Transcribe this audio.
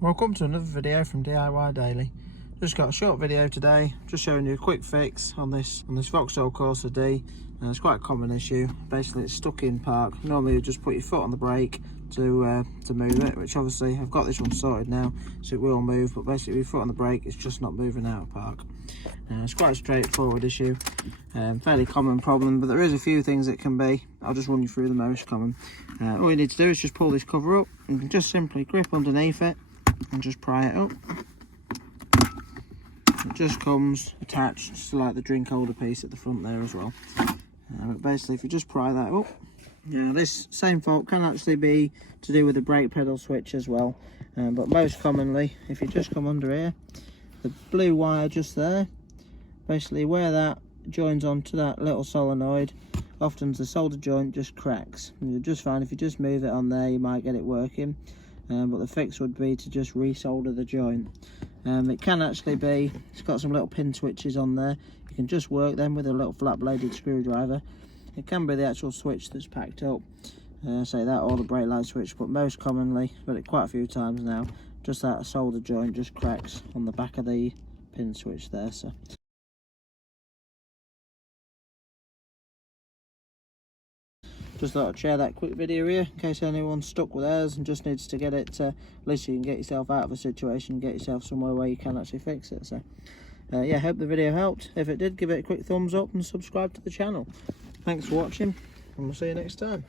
Welcome to another video from DIY Daily. Just got a short video today, just showing you a quick fix on this Vauxhall Corsa D. It's quite a common issue. Basically, it's stuck in park. Normally, you just put your foot on the brake to move it, which obviously I've got this one sorted now, so it will move. But basically, with your foot on the brake, it's just not moving out of park. It's quite a straightforward issue, fairly common problem, but there is a few things it can be. I'll just run you through the most common. All you need to do is just pull this cover up. You can just simply grip underneath it and just pry it up. It just comes attached to like the drink holder piece at the front there as well. But basically, if you just pry that up, this same fault can actually be to do with the brake pedal switch as well. But most commonly, if you just come under here, the blue wire just there, basically where that joins onto that little solenoid, often the solder joint just cracks. And you'll just find if you just move it on there, you might get it working. But the fix would be to just re-solder the joint. It can actually be, it's got some little pin switches on there. You can just work them with a little flat bladed screwdriver. It can be the actual switch that's packed up, say that, or the brake light switch, but most commonly, I've got it quite a few times now, just that solder joint just cracks on the back of the pin switch there. So just thought I'd share that quick video here in case anyone's stuck with theirs and just needs to get it, at least you can get yourself out of a situation, get yourself somewhere where you can actually fix it. So yeah, hope the video helped. If it did, give it a quick thumbs up and subscribe to the channel. Thanks for watching, and we'll see you next time.